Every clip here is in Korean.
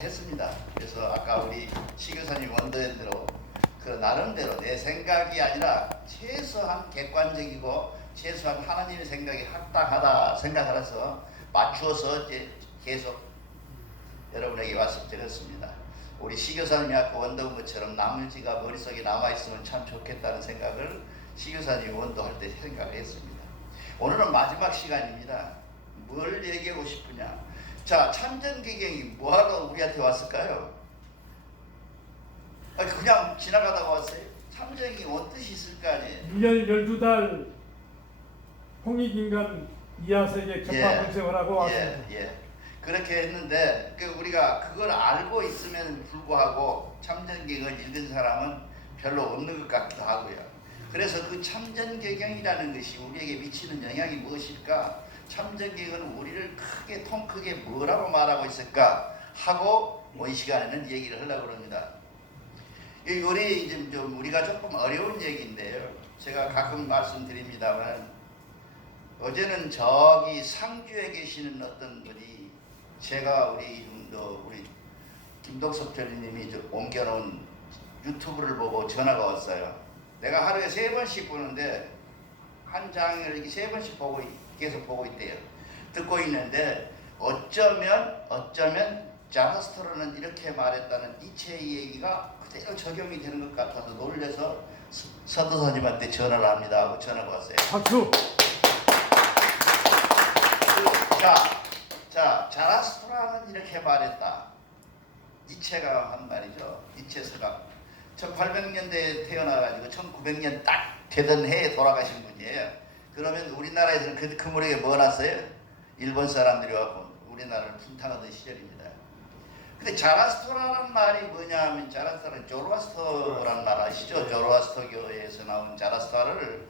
했습니다. 그래서 아까 우리 시교사님 원도한 대로 그 나름대로 내 생각이 아니라 최소한 객관적이고 최소한 하나님의 생각이 합당하다 생각하라서 맞추어서 이제 계속 여러분에게 와서 드렸습니다. 우리 시교사님이 아까 원도한 것처럼 나물지가 머릿속에 남아있으면 참 좋겠다는 생각을 시교사님이 원도할 때 생각했습니다. 오늘은 마지막 시간입니다. 뭘 얘기하고 싶으냐? 자, 참전기경이 뭐하러 우리한테 왔을까요? 아니, 그냥 지나가다가 왔어요. 참전이 어떤 뜻이 있을 거 아니에요? 1년 12달 홍익인간 이하세계 격파 공생을 하고 왔습니다. 예, 예. 그렇게 했는데 그 우리가 그걸 알고 있으면 불구하고 참전경을 읽은 사람은 별로 없는 것 같기도 하고요. 그래서 그 참전경이라는 것이 우리에게 미치는 영향이 무엇일까? 참전경은 우리를 크게 통 크게 뭐라고 말하고 있을까 하고 뭐 이 시간에는 얘기를 하려고 합니다. 이 우리 이제 좀 우리가 조금 어려운 얘기인데요. 제가 가끔 말씀드립니다만 어제는 저기 상주에 계시는 어떤 분이 제가 우리 또 우리 김덕섭 전리님이 저 옮겨놓은 유튜브를 보고 전화가 왔어요. 내가 하루에 세 번씩 보는데 한 장을 이렇게 세 번씩 보고 있- 계속 보고 있대요. 듣고 있는데 어쩌면 어쩌면 자라스토로는 이렇게 말했다는 니체의 얘기가 그대로 적용이 되는 것 같아서 놀래서 서- 서도사님한테 전화를 합니다 하고 전화가 왔어요. 박수! 자, 자, 자라스토라는 이렇게 말했다. 니체가 한 말이죠. 니체 서가 1800년대에 태어나가지고 1900년 딱 되던 해에 돌아가신 분이에요. 그러면 우리나라에서는 그, 그 무렵에 뭐 났어요? 일본 사람들이 와서 우리나라를 분탕하던 시절입니다. 근데 자라스토라는 말이 뭐냐 하면 자라스토라는 조로아스터라는 말 아시죠? 조로아스터교에서 나온 자라스토라를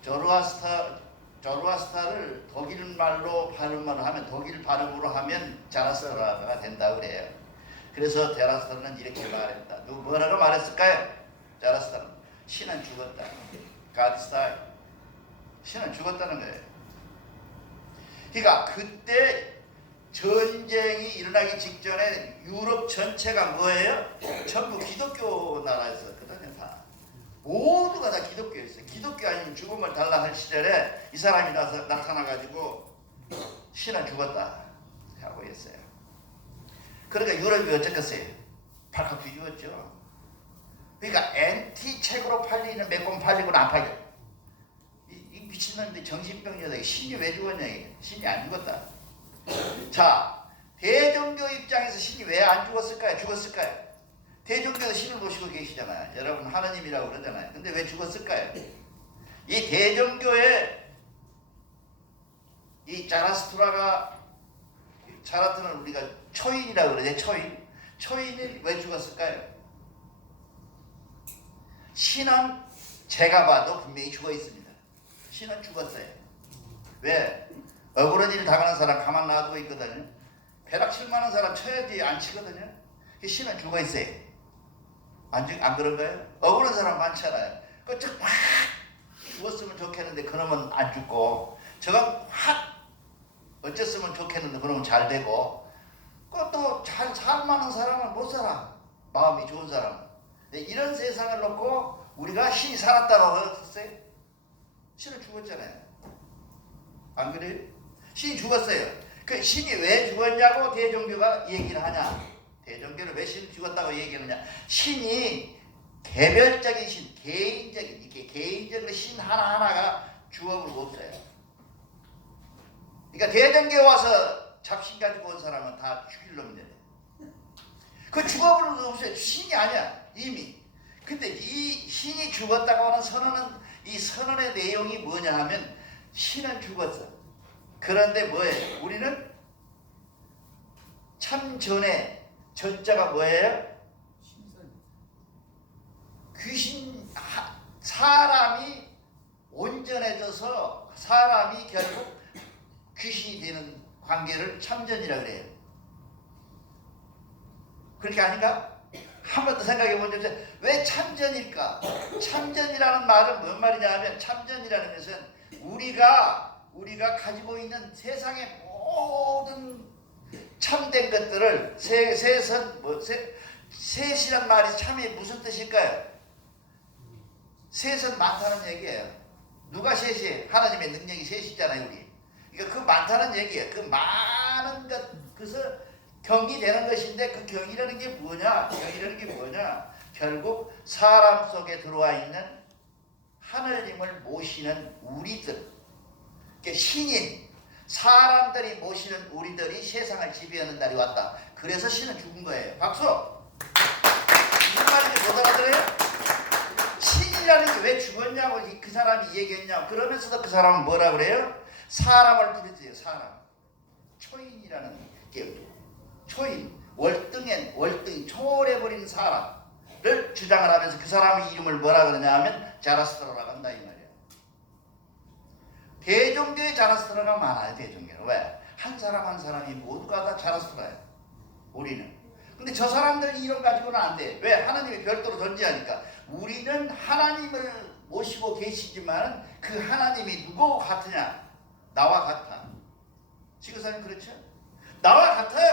조로아스터 조로아스타를 독일 말로 발음을 하면 독일 발음으로 하면 자라스토라가 된다 그래요. 그래서 자라스토라는 이렇게 말했다. 누구 뭐라고 말했을까요? 자라스토라는 신은 죽었다. God died. 신은 죽었다는 거예요. 그러니까 그때 전쟁이 일어나기 직전에 유럽 전체가 뭐예요? 전부 기독교 나라였었거든요. 다. 모두가 다 기독교였어요. 기독교 아니면 죽음을 달라 할 시절에 이 사람이 나서, 나타나가지고 신은 죽었다 하고 했어요. 그러니까 유럽이 어쩌겠어요? 발칵 뒤집었죠. 그러니까 엔티 책으로 팔리는 몇권 팔리고는 안 팔려. 이, 이 미친놈인데 정신병자다. 신이 왜 죽었냐. 신이 안 죽었다. 자, 대종교 입장에서 신이 왜 안 죽었을까요? 죽었을까요? 대종교도 신을 모시고 계시잖아요. 여러분 하나님이라고 그러잖아요. 근데 왜 죽었을까요? 이 대종교의 이 자라스트라가 자라트는 우리가 초인이라고 그러죠. 초인. 초인이 왜 죽었을까요? 신은 제가 봐도 분명히 죽어 있습니다. 신은 죽었어요. 왜? 억울한 일 당하는 사람 가만 놔두고 있거든요. 배락 칠만한 사람 쳐야지 안 치거든요. 그 신은 죽어 있어요. 안, 죽- 안 그런 거예요? 억울한 사람 많잖아요. 그저확 죽었으면 좋겠는데 그러면 안 죽고 저가 확 어쨌으면 좋겠는데 그러면 잘 되고 그또잘 살만한 사람은 못 살아. 마음이 좋은 사람. 네, 이런 세상을 놓고 우리가 신이 살았다고 그랬었어요? 신은 죽었잖아요. 안 그래요? 신이 죽었어요. 그 신이 왜 죽었냐고 대종교가 얘기를 하냐? 대종교는 왜 신이 죽었다고 얘기하느냐? 신이 개별적인 신, 개인적인 이렇게 개인적인 신 하나 하나가 주업으로 없어요. 그러니까 대종교에 와서 잡신 가지고 온 사람은 다 죽일 놈이네. 그 주업으로 없어요. 신이 아니야 이미. 근데 이 신이 죽었다고 하는 선언은 이 선언의 내용이 뭐냐 하면 신은 죽었어. 그런데 뭐예요? 우리는 참 전에 전자가 뭐예요? 귀신 하- 사람이 온전해져서 사람이 결국 귀신이 되는 관계를 참전이라 그래요. 그렇게 아닌가? 한번 더 생각해 보자. 왜 참전일까? 참전이라는 말은 뭔 말이냐 하면 참전이라는 것은 우리가 우리가 가지고 있는 세상의 모든 참된 것들을 세, 세선 뭐 세, 셋이란 말이 참이 무슨 뜻일까요? 셋은 많다는 얘기예요. 누가 셋이? 하나님의 능력이 셋이잖아요, 우리. 그러니까 그 많다는 얘기예요. 그 많은 것, 그래서 경이 되는 것인데 그 경이라는 게 뭐냐? 경이라는 게 뭐냐? 결국 사람 속에 들어와 있는 하늘님을 모시는 우리들, 그러니까 신인, 사람들이 모시는 우리들이 세상을 지배하는 날이 왔다. 그래서 신은 죽은 거예요. 박수! 무슨 말인지 못 알아들어요? 신이라는 게 왜 죽었냐고 이- 그 사람이 얘기했냐. 그러면서도 그 사람은 뭐라 그래요? 사람을 부르지요. 사람. 초인이라는 게 초인. 월등한 월등 초월해버린 사람을 주장을 하면서 그 사람의 이름을 뭐라 그러냐 하면 자라스트로라고 한다 이 말이에요. 대종교에 자라스트로가 많아요. 대종교는 왜? 한 사람 한 사람이 모두가 다 자라스트로예요. 우리는. 근데 저 사람들 이름 가지고는 안 돼. 왜? 하나님이 별도로 존재하니까. 우리는 하나님을 모시고 계시지만 그 하나님이 누구와 같으냐? 나와 같아. 지구사님 그렇죠? 나와 같아요.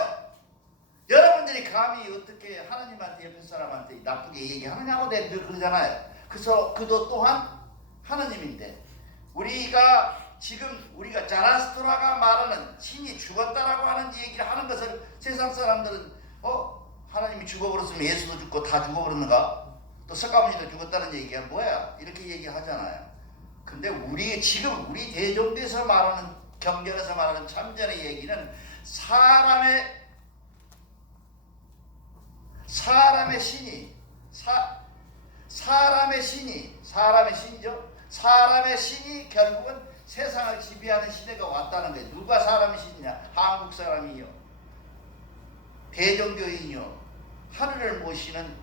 어떻게 하나님한테 옆에 사람한테 나쁘게 얘기하느냐고 늘 그러잖아요. 그래서 그도 또한 하나님인데 우리가 지금 우리가 자라스토라가 말하는 신이 죽었다라고 하는 얘기를 하는 것을 세상 사람들은 어 하나님이 죽어버렸으면 예수도 죽고 다 죽어버렸는가? 또 석가모니도 죽었다는 얘기가 뭐야? 이렇게 얘기하잖아요. 근데 우리 지금 우리 대종대에서 말하는 경전에서 말하는 참전의 얘기는 사람의 사람의 신이 사 사람의 신이 사람의 신이죠. 사람의 신이 결국은 세상을 지배하는 시대가 왔다는 거예요. 누가 사람의 신이냐? 한국 사람이요. 대종교인이요. 하늘을 모시는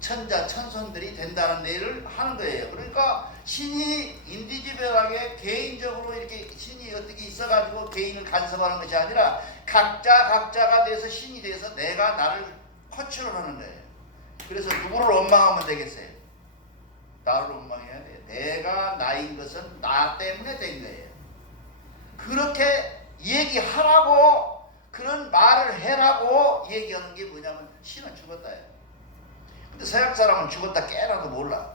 천자 천손들이 된다는 얘기를 하는 거예요. 그러니까 신이 인디지별하게 개인적으로 이렇게 신이 어떻게 있어가지고 개인을 간섭하는 것이 아니라 각자 각자가 돼서 신이 돼서 내가 나를 컨트롤하는 거예요. 그래서 누구를 원망하면 되겠어요? 나를 원망해야 돼요. 내가 나인 것은 나 때문에 된 거예요. 그렇게 얘기하라고 그런 말을 해라고 얘기하는 게 뭐냐면 신은 죽었다예요. 근데 서양 사람은 죽었다 깨라도 몰라.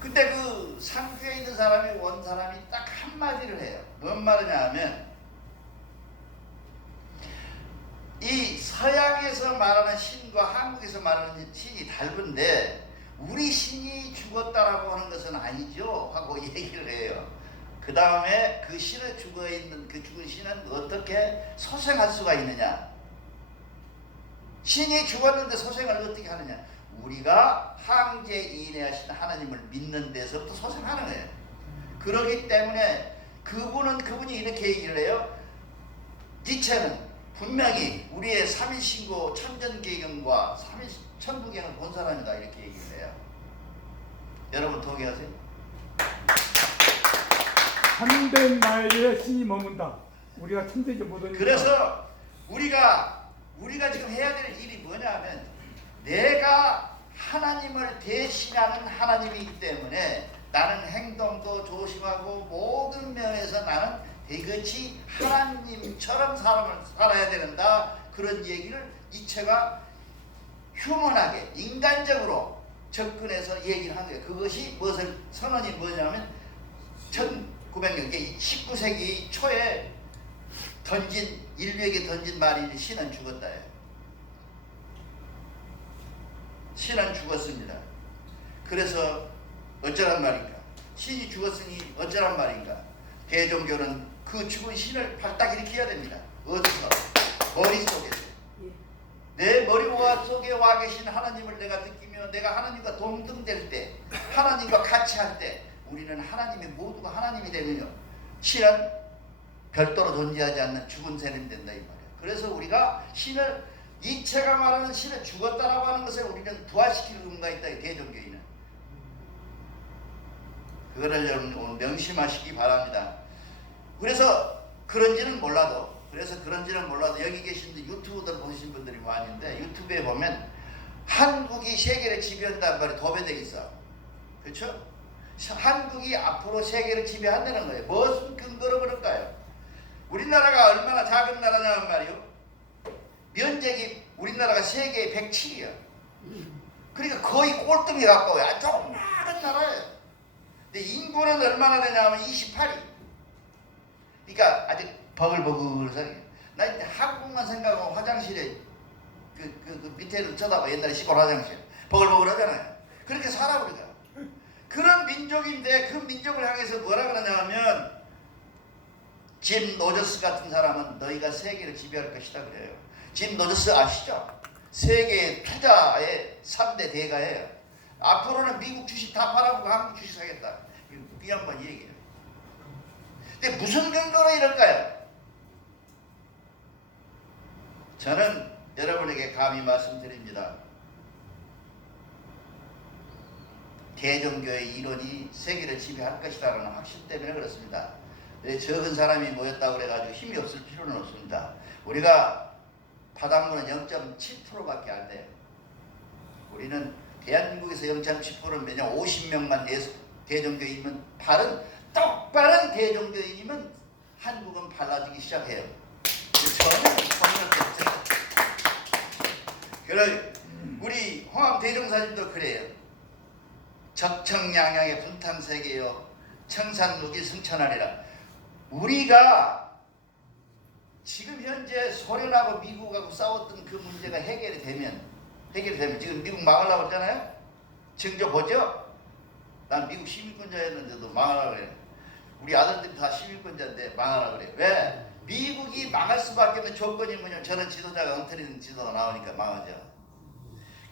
근데 그 상주에 있는 사람이 원 사람이 딱 한마디를 해요. 뭔 말이냐 하면 이 서양에서 말하는 신과 한국에서 말하는 신이 다른데 우리 신이 죽었다라고 하는 것은 아니죠 하고 얘기를 해요. 그 다음에 그 신을 죽어 있는 그 죽은 신은 어떻게 소생할 수가 있느냐? 신이 죽었는데 소생을 어떻게 하느냐? 우리가 황제 인내하신 하나님을 믿는 데서부터 소생하는 거예요. 그러기 때문에 그분은 그분이 이렇게 얘기를 해요. 니체는 분명히 우리의 삼위신고 천전계경과 삼위 천부경을 본 사람이다 이렇게 얘기를 해요. 여러분 동의하세요? 참된 나에게 신이 머문다. 우리가 참되지 못하니까. 그래서 우리가 우리가 지금 해야 될 일이 뭐냐면 내가 하나님을 대신하는 하나님이기 때문에 나는 행동도 조심하고 모든 면에서 나는 대같이 하나님처럼 사람을 살아야 된다 그런 얘기를 이체가 휴먼하게 인간적으로 접근해서 얘기를 한 거예요. 그것이 무엇을 선언이 뭐냐면 1900년 19세기 초에 던진 인류에게 던진 말이 신은 죽었다예요. 신은 죽었습니다. 그래서 어쩌란 말인가? 신이 죽었으니 어쩌란 말인가? 대종교는 그 죽은 신을 발딱 일으켜야 됩니다. 어디서? 머릿속에서. 내 머리 와 속에 와 계신 하나님을 내가 느끼며 내가 하나님과 동등될 때 하나님과 같이 할 때 우리는 하나님이 모두가 하나님이 되면요 신은 별도로 존재하지 않는 죽은 셈이 된다 이 말이에요. 그래서 우리가 신을 이체가 말하는 신을 죽었다라고 하는 것을 우리는 부활시킬 의무가 있다 이 대종교인은 그거를 여러분 오늘 명심하시기 바랍니다. 그래서 그런지는 몰라도 그래서 그런지는 몰라도 여기 계신 분 유튜브들 보신 분들이 많은데 유튜브에 보면 한국이 세계를 지배한다는 말이 도배되어 있어. 그렇죠? 한국이 앞으로 세계를 지배한다는 거예요. 무슨 근거로 그럴까요? 우리나라가 얼마나 작은 나라냐는 말이요. 면적이 우리나라가 세계 107이야. 그러니까 거의 꼴등에 가까워요. 조그마한 나라예요. 근데 인구는 얼마나 되냐면 28위. 그러니까 아직 버글버글하게. 나 이제 한국만 생각하고 화장실에 그, 그, 그 밑에를 쳐다봐 옛날에 시골 화장실 버글버글 하잖아요. 그렇게 살아 우리가. 그런 민족인데 그 민족을 향해서 뭐라 그러냐면 짐 노저스 같은 사람은 너희가 세계를 지배할 것이다 그래요. 짐 노저스 아시죠? 세계 투자의 3대 대가예요. 앞으로는 미국 주식 다 팔아보고 한국 주식 사겠다. 이 양반 얘기해요. 근데 무슨 근거로 이럴까요? 저는 여러분에게 감히 말씀드립니다. 대종교의 이론이 세계를 지배할 것이라는 확신 때문에 그렇습니다. 네, 적은 사람이 모였다고 그래가지고 힘이 없을 필요는 없습니다. 우리가 파당문은 0.7%밖에 안 돼요. 우리는 대한민국에서 0.7%는 매년 50명만 대종교인이면 바른 똑바른 대종교인이면 한국은 발라지기 시작해요. 저는 성령께서 그래 우리 홍합 대종사님도 그래요. 적청양양의 분탕세계요 청산무기 승천하리라. 우리가 지금 현재 소련하고 미국하고 싸웠던 그 문제가 해결이 되면 해결이 되면 지금 미국 망하려고 그러잖아요. 증조 보죠? 난 미국 시민권자였는데도 망하려고 그래. 우리 아들들이 다 시민권자인데 망하려고 그래. 왜? 미국이 망할 수밖에 없는 조건이 뭐냐면 저런 지도자가 엉터리는 지도가 나오니까 망하죠.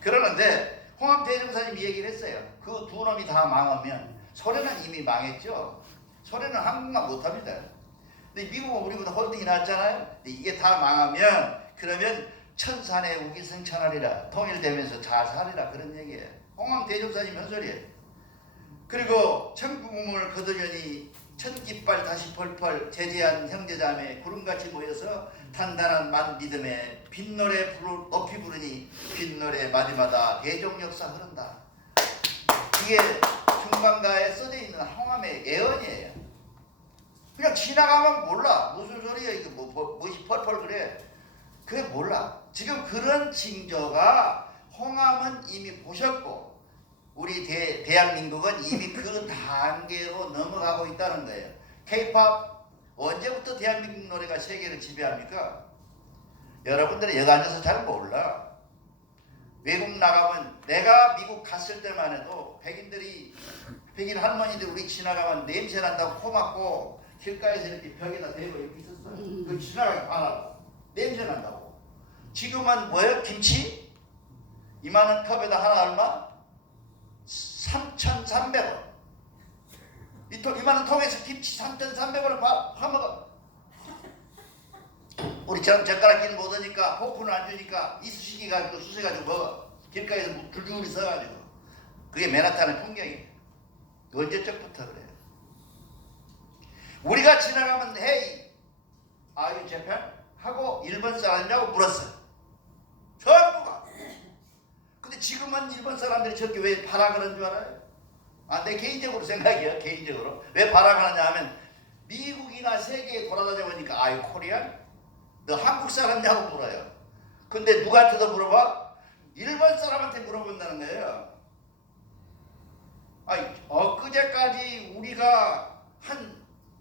그러는데 홍합 대종사님이 얘기를 했어요. 그 두 놈이 다 망하면 소련은 이미 망했죠. 소련은 한국만 못합니다. 근데 미국은 우리보다 홀딩이 낮잖아요. 근데 이게 다 망하면 그러면 천산의 우기승천하리라 통일되면서 잘 살리라 그런 얘기예요. 홍합 대종사님 한 소리예요. 그리고 천국음을 거두려니 천깃발 다시 펄펄 제재한 형제자매 구름같이 모여서 단단한 만 믿음에 빈노래 부르, 높이 부르니 빈노래 마디마다 대종 역사 흐른다. 이게 중반가에 써져 있는 항암의 예언이에요. 그냥 지나가면 몰라 무슨 소리야 이게 뭐, 뭐 무엇이 펄펄 그래 그게 몰라 지금 그런 징조가 홍암은 이미 보셨고 우리 대, 대한민국은 이미 그 단계로 넘어가고 있다는 거예요. K-팝 언제부터 대한민국 노래가 세계를 지배합니까? 여러분들은 여기 앉아서 잘 몰라. 외국 나가면 내가 미국 갔을 때만 해도 백인들이 백인 할머니들 우리 지나가면 냄새 난다고 코 막고 길가에서 이렇게 벽에다 대고 이렇게 있었어. 그 지나가기 안 하고 냄새 난다고. 지금은 뭐예요? 김치? 이만한 컵에다 하나 얼마? 3,300원. 이 통, 이만한 통에서 김치 3,300원을 파, 파먹어. 우리 처럼 젓가락 끼는 못 오니까 포크는 안 주니까 이쑤시개 가지고 수세 가지고 먹어. 길가에서 뭐 줄줄이 서가지고. 그게 맨하탄의 풍경이에요. 언제적부터 그래요. 우리가 지나가면 헤이 아유 재팬 하고 일본 사람이라고 물었어. 전부가. 근데 지금은 일본 사람들이 저렇게 왜 발악하는 줄 알아요? 아, 내 개인적으로 생각이야, 개인적으로. 왜 발악하느냐 하면 미국이나 세계에 돌아다녀 보니까 아유 코리안? 너 한국 사람냐고 물어요. 근데 누구한테도 물어봐? 일본 사람한테 물어본다는 거예요. 아니 엊그제까지 우리가 한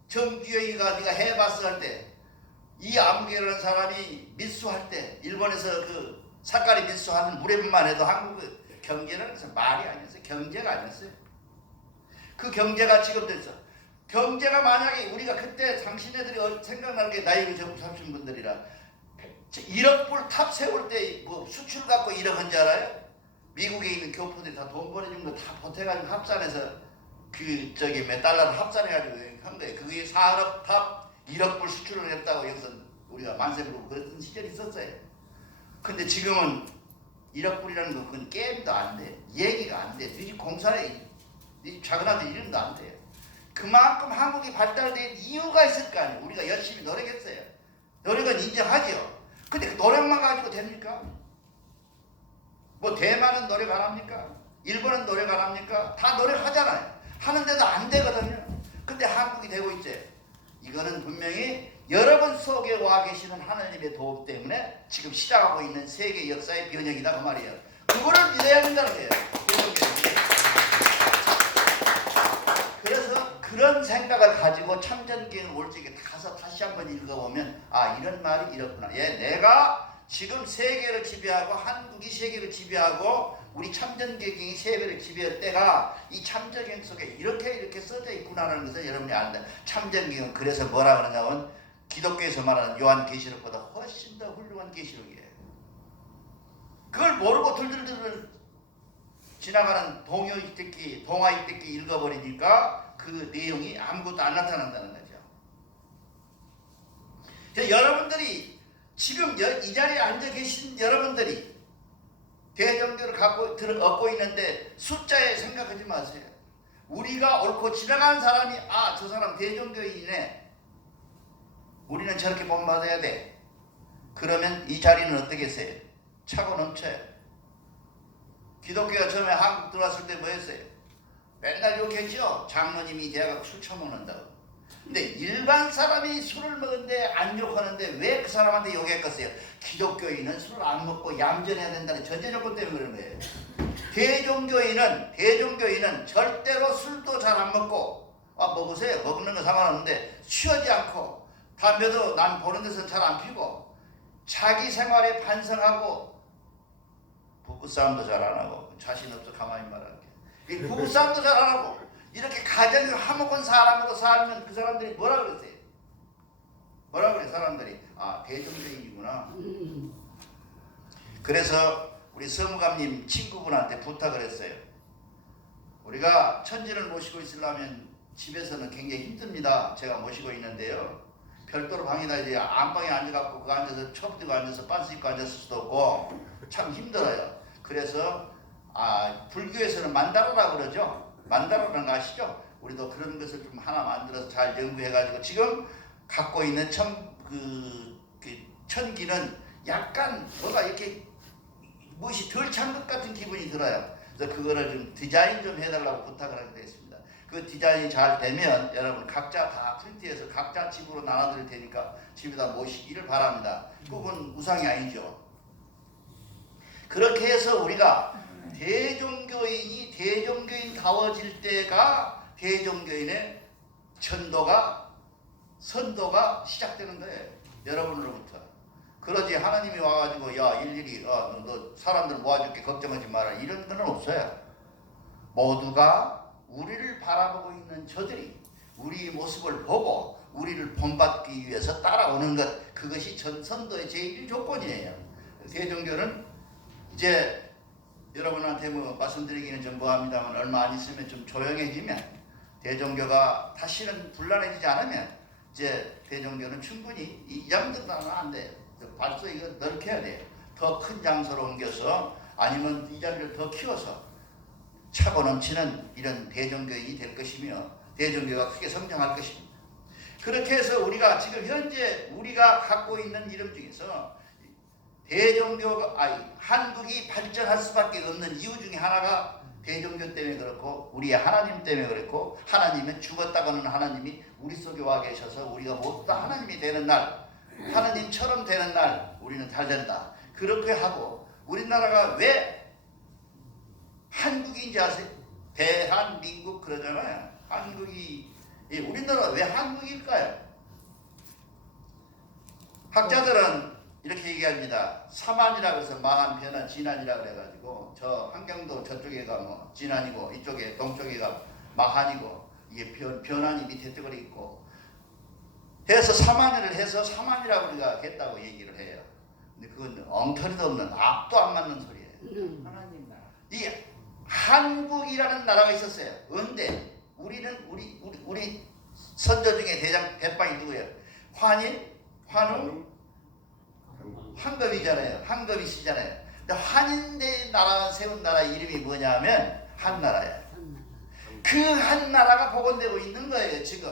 정규영이가 네가 해봤어 할 때 이 암기라는 사람이 밀수할 때 일본에서 그 사카리 밀수하는 무렵만 해도 한국 경제는 말이 아니었어요. 경제가 아니었어요. 그 경제가 지금 됐어. 경제가 만약에 우리가 그때 당신네들이 어- 생각나는 게 나이가 젊은 삼십 분들이라 1억 불 탑 세울 때 뭐 수출 갖고 1억 한 줄 알아요? 미국에 있는 교포들이 다 돈 벌어준 거 다 보태가지고 합산해서 그 저기 몇 달러를 합산해가지고 한 거예요. 그게 4억 탑 1억 불 수출을 했다고 여기서 우리가 만세 부르고 그랬던 시절이 있었어요. 근데 지금은 1억 불이라는 거 그건 게임도 안 돼. 얘기가 안 돼. 이 공사에 이 작은 아들 이름도 안 돼요. 그만큼 한국이 발달된 이유가 있을 거 아니에요. 우리가 열심히 노력했어요. 노력은 인정하죠. 근데 그 노력만 가지고 됩니까? 뭐 대만은 노력 안 합니까? 일본은 노력 안 합니까? 다 노력하잖아요. 하는데도 안 되거든요. 근데 한국이 되고 있지. 이거는 분명히 여러분 속에 와 계시는 하나님의 도움 때문에 지금 시작하고 있는 세계 역사의 변혁이다 그 말이에요. 그거를 믿어야 된다는 거예요. 그래서 그런 생각을 가지고 참전기는 올적에 가서 다시 한번 읽어보면 아 이런 말이 이렇구나. 예, 내가 지금 세계를 지배하고 한국이 세계를 지배하고 우리 참전개경이 세계를 지배할 때가 이 참전경 속에 이렇게 이렇게 써져 있구나라는 것을 여러분이 안다. 참전경은 그래서 뭐라 그러냐면 기독교에서 말하는 요한계시록보다 훨씬 더 훌륭한 계시록이에요. 그걸 모르고 들들들 지나가는 동요 이때끼 동화 이때끼 읽어버리니까 그 내용이 아무것도 안 나타난다는 거죠. 여러분들이 지금 여- 이 자리에 앉아 계신 여러분들이 대정교를 갖고 들 얻고 있는데 숫자에 생각하지 마세요. 우리가 옳고 지나간 사람이 아 저 사람 대종교인이네. 우리는 저렇게 본받아야 돼. 그러면 이 자리는 어떻겠어요? 차고 넘쳐요. 기독교가 처음에 한국 들어왔을 때 뭐였어요? 맨날 욕했죠. 장로님이 대학 술 처먹는다고. 근데 일반 사람이 술을 먹는데 안 욕하는데 왜 그 사람한테 욕했겠어요? 기독교인은 술을 안 먹고 얌전해야 된다는 전제 조건 때문에 그런 거예요. 대종교인은 대종교인은 절대로 술도 잘 안 먹고 아 먹으세요. 먹는 거 상관없는데 취하지 않고 담배도 남 보는 데서 잘 안 피고 자기 생활에 반성하고 부부싸움도 잘 안 하고 자신 없어 가만히 말할게. 이 부부싸움도 잘 안 하고 이렇게 가정을 화목한 사람하고 살면 그 사람들이 뭐라 그러세요? 뭐라 그래 사람들이 아 대종교인이구나. 그래서 우리 서무감님 친구분한테 부탁을 했어요. 우리가 천지를 모시고 있으려면 집에서는 굉장히 힘듭니다. 제가 모시고 있는데요. 별도로 방에다 이제 안방에 앉아갖고 그 앉아서 첩들고 앉아서 빤스 입고 앉았을 수도 없고 참 힘들어요. 그래서 아 불교에서는 만다라라고 그러죠. 만다라라는 거 아시죠? 우리도 그런 것을 좀 하나 만들어서 잘 연구해가지고 지금 갖고 있는 천 그 그 천기는 약간 뭐가 이렇게 무엇이 덜 찬 것 같은 기분이 들어요. 그래서 그거를 좀 디자인 좀 해달라고 부탁을 하게 됐습니다. 그 디자인이 잘 되면 여러분 각자 다 프린트해서 각자 집으로 나눠드릴 테니까 집에다 모시기를 바랍니다. 그건 우상이 아니죠. 그렇게 해서 우리가 대종교인이 대종교인다워질 때가 대종교인의 전도가 선도가 시작되는 거예요. 여러분으로부터. 그러지 하나님이 와가지고 야 일일이 어, 너, 너 사람들 모아줄게 걱정하지 마라 이런 건 없어요. 모두가 우리를 바라보고 있는 저들이 우리 모습을 보고 우리를 본받기 위해서 따라오는 것 그것이 전선도의 제일 조건이에요. 대종교는 이제 여러분한테 뭐 말씀드리기는 좀 뭐합니다만 얼마 안 있으면 좀 조용해지면 대종교가 다시는 분란해지지 않으면 이제 대종교는 충분히 이 정도는 안 돼요. 발소 이거 넓혀야 돼요. 더 큰 장소로 옮겨서 아니면 이 자리를 더 키워서 차고 넘치는 이런 대종교인이 될 것이며 대종교가 크게 성장할 것입니다. 그렇게 해서 우리가 지금 현재 우리가 갖고 있는 이름 중에서 대종교가 아니 한국이 발전할 수밖에 없는 이유 중에 하나가 대종교 때문에 그렇고 우리의 하나님 때문에 그렇고 하나님은 죽었다고는 하나님이 우리 속에 와 계셔서 우리가 모두 다 하나님이 되는 날 하나님처럼 되는 날 우리는 잘 된다. 그렇게 하고 우리나라가 왜 한국인지 아세요? 대한민국 그러잖아요. 한국이 이 우리나라 왜 한국일까요? 학자들은 이렇게 얘기합니다. 사만이라고 해서 마한, 변한, 진안이라 그래가지고 저 한경도 저쪽에가 뭐 진안이고 이쪽에 동쪽에가 마한이고 이게 변, 변한이 밑에 뜨거리 있고 해서 사만이를 해서 사만이라고 우리가 했다고 얘기를 해요. 근데 그건 엉터리도 없는 앞도 안 맞는 소리예요. 하나님 나라. 이 한국이라는 나라가 있었어요. 근데 우리는 우리 우리 우리 선조 중에 대장 대빵이 누구예요? 환인, 환웅, 한급이잖아요. 한급이시잖아요. 근데 환인대 나라 세운 나라 이름이 뭐냐면 한나라예요. 그 한나라가 복원되고 있는 거예요 지금.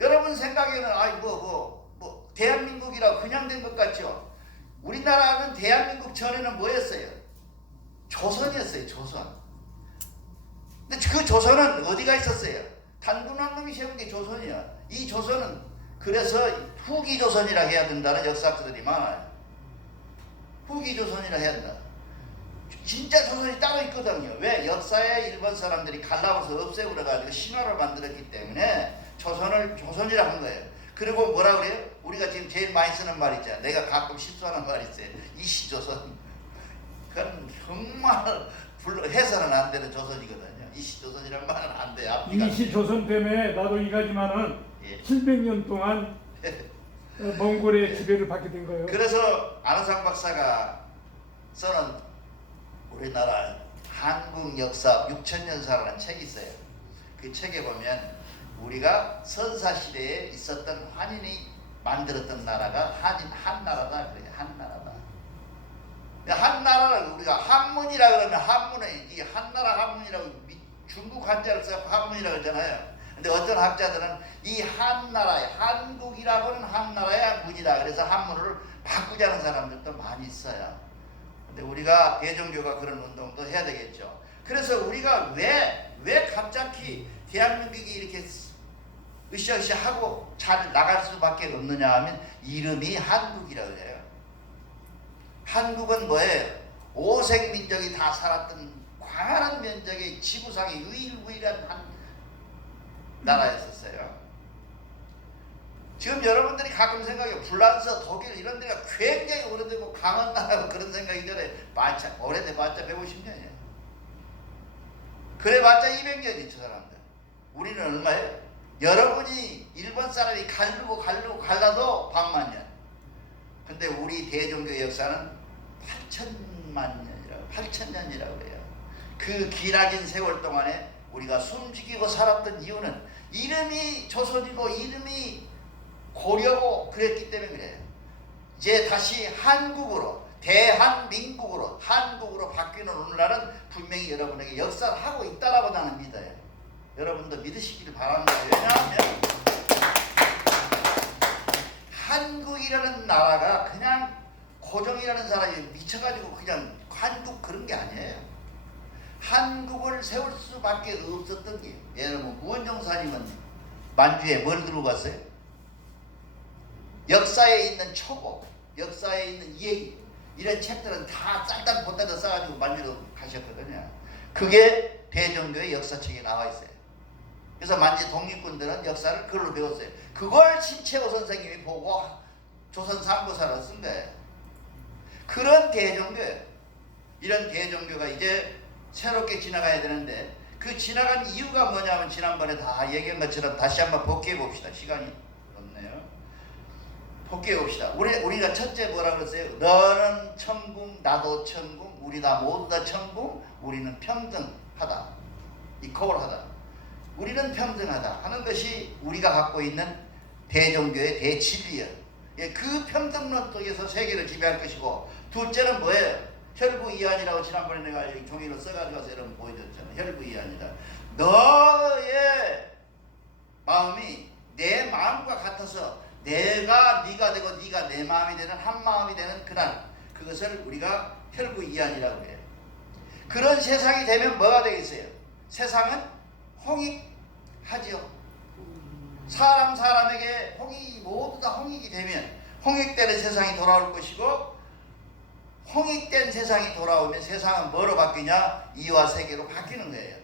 여러분 생각에는 아이 뭐뭐 뭐 대한민국이라 그냥 된 것 같죠? 우리나라는 대한민국 전에는 뭐였어요? 조선이었어요, 조선. 근데 그 조선은 어디가 있었어요? 단군왕님이 세운 게 조선이야. 이 조선은 그래서 후기 조선이라 해야 된다는 역사학자들이 많아요. 후기 조선이라 해야 된다. 진짜 조선이 따로 있거든요. 왜? 역사에 일본 사람들이 갈라서 없애고 그래가지고 신화를 만들었기 때문에 조선을 조선이라 한 거예요. 그리고 뭐라 그래요? 우리가 지금 제일 많이 쓰는 말 있잖아. 내가 가끔 실수하는 말 있어요. 이시조선. 그건 정말 불- 해서는 안 되는 조선이거든요. 이시조선이란 말은 안 돼요. 앞뒤가. 이시 조선 때문에 나도 이가지만은 예. 700년 동안 어, 몽골의 지배를 받게 된 거예요. 그래서 안호상 박사가 써는 우리나라 한국 역사 6천년사라는 책이 있어요. 그 책에 보면 우리가 선사 시대에 있었던 한인이 만들었던 나라가 한인 한 나라다 그래요. 한 나라다. 한나라를 우리가 한문이라 그러면 한문에 이 한나라 한문이라고 미- 중국 한자를 써서 한문이라고 하잖아요. 근데 어떤 학자들은 이 한나라의 한국이라고는 한나라의 문이다. 그래서 한문을 바꾸자는 사람들도 많이 있어요. 근데 우리가 대종교가 그런 운동도 해야 되겠죠. 그래서 우리가 왜 왜 갑자기 대한민국이 이렇게 으쌰으쌰 하고 잘 나갈 수밖에 없느냐 하면 이름이 한국이라고 해요. 한국은 뭐예요? 오색 민족이 다 살았던 광활한 면적의 지구상의 유일무이한 한 나라였었어요. 지금 여러분들이 가끔 생각해요. 불란서, 독일 이런 데가 굉장히 오래되고 강한 나라고 그런 생각이 전에 많자 오래돼 봤자 150년이에요. 그래 봤자 200년이 저 사람들. 우리는 얼마예요? 여러분이 일본 사람이 갈르고 갈르고 갈라도 백만 년. 근데 우리 대종교 역사는 8천만 년이라고 8천 년이라고 그래요. 그 기나긴 세월 동안에 우리가 숨지기고 살았던 이유는 이름이 조선이고 이름이 고려고 그랬기 때문에 그래요. 이제 다시 한국으로 대한민국으로 한국으로 바뀌는 오늘날은 분명히 여러분에게 역사를 하고 있다라고 나는 믿어요. 여러분도 믿으시길 바랍니다. 왜냐하면 한국이라는 나라가 그냥 고종이라는 사람이 미쳐가지고 그냥 한국 그런 게 아니에요. 한국을 세울 수밖에 없었던 게 예를 들면 무원정사님은 만주에 뭘 들고 갔어요? 역사에 있는 초고, 역사에 있는 얘기 이런 책들은 다 쌀단 보따다 싸가지고 만주로 가셨거든요. 그게 대종교의 역사책에 나와 있어요. 그래서 만주 독립군들은 역사를 그걸로 배웠어요. 그걸 신채호 선생님이 보고 조선 삼부사를 쓴 거예요. 그런 대종교예요. 이런 대종교가 이제 새롭게 지나가야 되는데 그 지나간 이유가 뭐냐면 지난번에 다 얘기한 것처럼 다시 한번 복귀해 봅시다. 시간이 없네요. 복귀해 봅시다. 우리 우리가 첫째 뭐라 그랬어요? 너는 천궁, 나도 천궁, 우리 다 모두 다 천궁, 우리는 평등하다. 이코월하다. 우리는 평등하다 하는 것이 우리가 갖고 있는 대종교의 대진리예요. 예, 그 평등론 속에서 세계를 지배할 것이고 둘째는 뭐예요? 혈부이한이라고 지난번에 내가 종이로 써가지고 여러분 보여줬잖아요. 혈부이한이다. 너의 마음이 내 마음과 같아서 내가 네가 되고 네가 내 마음이 되는 한 마음이 되는 그날 그것을 우리가 혈부이한이라고 해요. 그런 세상이 되면 뭐가 되겠어요? 세상은 홍익하지요. 사람 사람에게 홍익이 모두 다 홍익이 되면 홍익되는 세상이 돌아올 것이고 홍익된 세상이 돌아오면 세상은 뭐로 바뀌냐? 이와 세계로 바뀌는 거예요.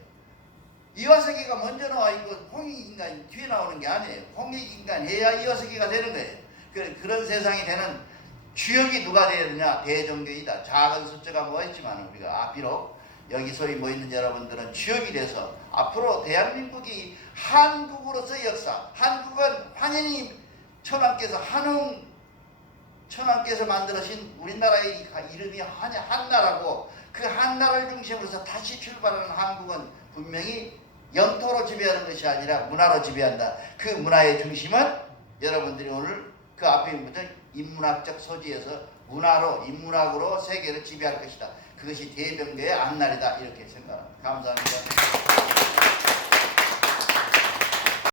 이와 세계가 먼저 나와 있고 홍익 인간이 뒤에 나오는 게 아니에요. 홍익 인간 해야 이와 세계가 되는 거예요. 그- 그런 세상이 되는 주역이 누가 되냐? 대종교이다. 작은 숫자가 모였지만 우리가 아, 비록 여기 소위 모이는 여러분들은 주역이 돼서 앞으로 대한민국이 한국으로서의 역사, 한국은 환인이 천황께서 한웅 천황께서 만들어진 우리나라의 이름이 한, 한나라고 그 한나라를 중심으로서 다시 출발하는 한국은 분명히 영토로 지배하는 것이 아니라 문화로 지배한다. 그 문화의 중심은 여러분들이 오늘 그 앞에 묻은 인문학적 소지에서 문화로 인문학으로 세계를 지배할 것이다. 그것이 대병교의 앞날이다. 이렇게 생각합니다. 감사합니다.